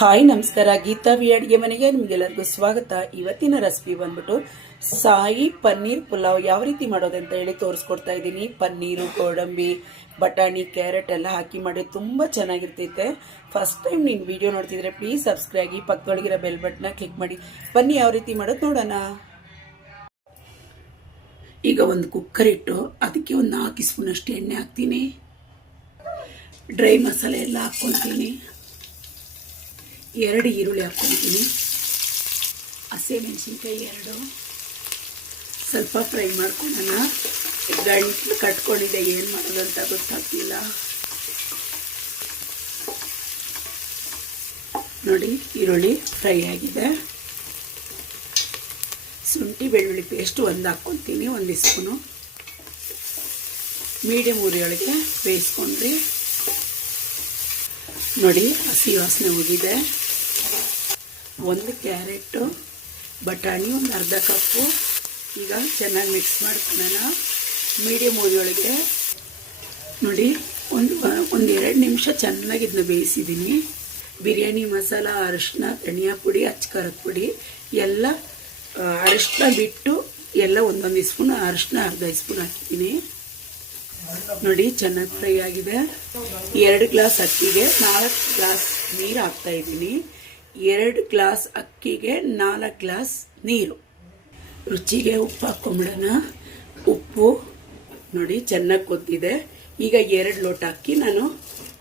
Hi ನಮಸ್ಕಾರ, Geetha V ಅಡುಗೆ ಮನೆಗೆ ನಿಮಗೆಲ್ಲರಿಗೂ ಸ್ವಾಗತ. ಇವತ್ತಿನ ರೆಸಿಪಿ ಬಂದ್ಬಿಟ್ಟು ಸಾಯಿ ಪನ್ನೀರ್ ಪುಲಾವ್ ಯಾವ ರೀತಿ ಮಾಡೋದಂತ ಹೇಳಿ ತೋರಿಸ್ಕೊಡ್ತಾ ಇದ್ದೀನಿ. ಪನ್ನೀರು, ಗೋಡಂಬಿ, ಬಟಾಣಿ, ಕ್ಯಾರೆಟ್ ಎಲ್ಲ ಹಾಕಿ ಮಾಡಿ ತುಂಬ ಚೆನ್ನಾಗಿರ್ತೈತೆ. ಫಸ್ಟ್ ಟೈಮ್ ನೀನು ವಿಡಿಯೋ ನೋಡ್ತಿದ್ರೆ ಪ್ಲೀಸ್ ಸಬ್ಸ್ಕ್ರೈಬ್ ಆಗಿ, ಪಕ್ಕದೊಳಗಿರೋ ಬೆಲ್ ಬಟನ್ನ ಕ್ಲಿಕ್ ಮಾಡಿ. ಬನ್ನಿ ಯಾವ ರೀತಿ ಮಾಡೋದು ನೋಡೋಣ. ಈಗ ಒಂದು ಕುಕ್ಕರ್ ಇಟ್ಟು ಅದಕ್ಕೆ ಒಂದು 4 ಸ್ಪೂನ್ ಅಷ್ಟು ಎಣ್ಣೆ ಹಾಕ್ತೀನಿ. ಡ್ರೈ ಮಸಾಲೆ ಎಲ್ಲ ಹಾಕ್ಕೊತೀನಿ. 2 ಈರುಳ್ಳಿ ಹಾಕ್ಕೊತೀನಿ. ಹಸಿಮೆಣಸಿನ್ಕಾಯಿ 2 ಸ್ವಲ್ಪ ಫ್ರೈ ಮಾಡ್ಕೊಳ್ಳೋಣ. ಗಂಟಲು ಕಟ್ಕೊಂಡಿದ್ದೆ, ಏನು ಮಾಡೋದಂತ ಗೊತ್ತಾಗ್ತಿಲ್ಲ. ನೋಡಿ, ಈರುಳ್ಳಿ ಫ್ರೈ ಆಗಿದೆ. ಶುಂಠಿ ಬೆಳ್ಳುಳ್ಳಿ ಪೇಸ್ಟ್ 1 ಹಾಕ್ಕೊತೀನಿ, 1 ಸ್ಪೂನು. ಮೀಡಿಯಮ್ ಉರಿಯೊಳಗೆ ಬೇಯಿಸ್ಕೊಂಡ್ರಿ. ನೋಡಿ, ಹಸಿ ವಾಸನೆ ಹೋಗಿದೆ. 1 ಕ್ಯಾರೆಟು, ಬಟಾಣಿ ಒಂದು ಅರ್ಧ ಕಪ್ಪು. ಈಗ ಚೆನ್ನಾಗಿ ಮಿಕ್ಸ್ ಮಾಡ್ಕೊಳ್ಳೋಣ. ಮೀಡಿಯಮ್ ಉರಿಯೊಳಗೆ ನೋಡಿ ಒಂದು 2 ನಿಮಿಷ ಚೆನ್ನಾಗಿ ಇದನ್ನ ಬೇಯಿಸಿದ್ದೀನಿ. ಬಿರಿಯಾನಿ ಮಸಾಲ, ಅರಿಶಿನ, ಧನಿಯಾ ಪುಡಿ, ಅಚ್ಚಕಾರದ ಪುಡಿ ಎಲ್ಲ, ಅರಿಶಿನ ಬಿಟ್ಟು ಎಲ್ಲ 1 ಸ್ಪೂನ್, ಅರಿಶಿನ ಅರ್ಧ ಸ್ಪೂನ್ ಹಾಕಿದ್ದೀನಿ. ನೋಡಿ, ಚೆನ್ನಾಗಿ ಫ್ರೈ ಆಗಿದೆ. 2 ಗ್ಲಾಸ್ ಅಕ್ಕಿಗೆ 4 ಗ್ಲಾಸ್ ನೀರು ಹಾಕ್ತಾ ಇದ್ದೀನಿ. 2 ಗ್ಲಾಸ್ ಅಕ್ಕಿಗೆ 4 ಗ್ಲಾಸ್ ನೀರು. ರುಚಿಗೆ ಉಪ್ಪು ಹಾಕ್ಕೊಂಬಿಡೋಣ. ಉಪ್ಪು ನೋಡಿ ಚೆನ್ನಾಗಿ ಕೊದ್ದಿದೆ. ಈಗ 2 ಲೋಟ ಅಕ್ಕಿ ನಾನು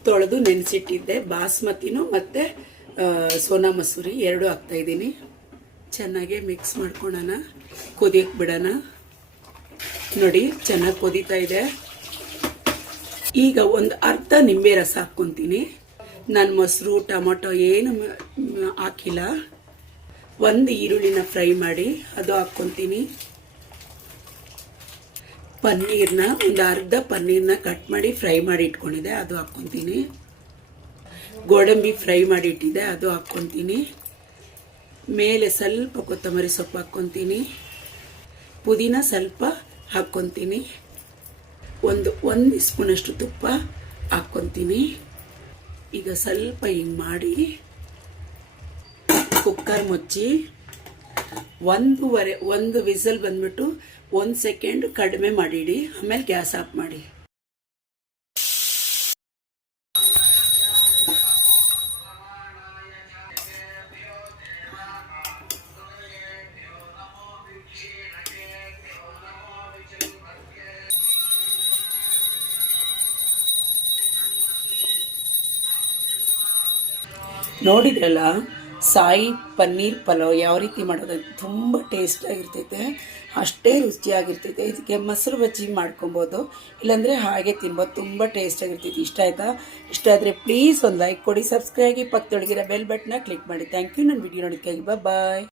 ತೊಳೆದು ನೆನೆಸಿಟ್ಟಿದ್ದೆ. ಬಾಸ್ಮತಿನೂ ಮತ್ತು ಸೋನಾ ಮಸೂರಿ 2 ಹಾಕ್ತಾ ಇದ್ದೀನಿ. ಚೆನ್ನಾಗೆ ಮಿಕ್ಸ್ ಮಾಡ್ಕೊಳ್ಳೋಣ. ಕುದಿಯಕ್ಕೆ ಬಿಡೋಣ. ನೋಡಿ, ಚೆನ್ನಾಗಿ ಕುದೀತಾ ಇದೆ. ಈಗ ಒಂದು ಅರ್ಧ ನಿಂಬೆ ರಸ ಹಾಕ್ಕೊತೀನಿ. ನಾನು ಮೊಸರು, ಟೊಮೊಟೊ ಏನು ಹಾಕಿಲ್ಲ. 1 ಈರುಳ್ಳಿನ ಫ್ರೈ ಮಾಡಿ ಅದು ಹಾಕ್ಕೊತೀನಿ. ಪನ್ನೀರ್ನ ಒಂದು ಅರ್ಧ ಪನ್ನೀರ್ನ ಕಟ್ ಮಾಡಿ ಫ್ರೈ ಮಾಡಿ ಇಟ್ಕೊಂಡಿದ್ದೆ, ಅದು ಹಾಕ್ಕೊತೀನಿ. ಗೋಡಂಬಿ ಫ್ರೈ ಮಾಡಿ ಇಟ್ಟಿದ್ದೆ, ಅದು ಹಾಕ್ಕೊತೀನಿ. ಮೇಲೆ ಸ್ವಲ್ಪ ಕೊತ್ತಂಬರಿ ಸೊಪ್ಪು ಹಾಕ್ಕೊತೀನಿ. ಪುದೀನ ಸ್ವಲ್ಪ ಹಾಕ್ಕೊತೀನಿ. ಒಂದು ಸ್ಪೂನಷ್ಟು ತುಪ್ಪ ಹಾಕ್ಕೊತೀನಿ. ಈಗ ಸ್ವಲ್ಪ ಹಿಂಗೆ ಮಾಡಿ ಕುಕ್ಕರ್ ಮುಚ್ಚಿ 1 ವಿಸಲ್ ಬಂದ್ಬಿಟ್ಟು 1 ಸೆಕೆಂಡ್ ಕಡಿಮೆ ಮಾಡಿಡಿ. ಆಮೇಲೆ ಗ್ಯಾಸ್ ಆಫ್ ಮಾಡಿ. ನೋಡಿದ್ರಲ್ಲ, ಸಾಯಿ ಪನ್ನೀರ್ ಪಲಾವ್ ಯಾವ ರೀತಿ ಮಾಡೋದು. ತುಂಬ ಟೇಸ್ಟಾಗಿರ್ತೈತೆ, ಅಷ್ಟೇ ರುಚಿಯಾಗಿರ್ತೈತೆ. ಇದಕ್ಕೆ ಮೊಸರು ಬಜ್ಜಿ ಮಾಡ್ಕೊಬೋದು, ಇಲ್ಲಾಂದರೆ ಹಾಗೆ ತಿನ್ಬೋದು. ತುಂಬ ಟೇಸ್ಟಾಗಿರ್ತೈತೆ. ಇಷ್ಟ ಆಯಿತಾ? ಇಷ್ಟ ಆದರೆ ಪ್ಲೀಸ್ ಒಂದು ಲೈಕ್ ಕೊಡಿ, ಸಬ್ಸ್ಕ್ರೈಬ್ ಆಗಿ, ಪಕ್ಕದೊಳಗಿರೋ ಬೆಲ್ ಬಟನ್ನ ಕ್ಲಿಕ್ ಮಾಡಿ. Thank you. ನನ್ನ ವಿಡಿಯೋ ನೋಡೋದಕ್ಕಾಗಿ. ಬಾಯ್.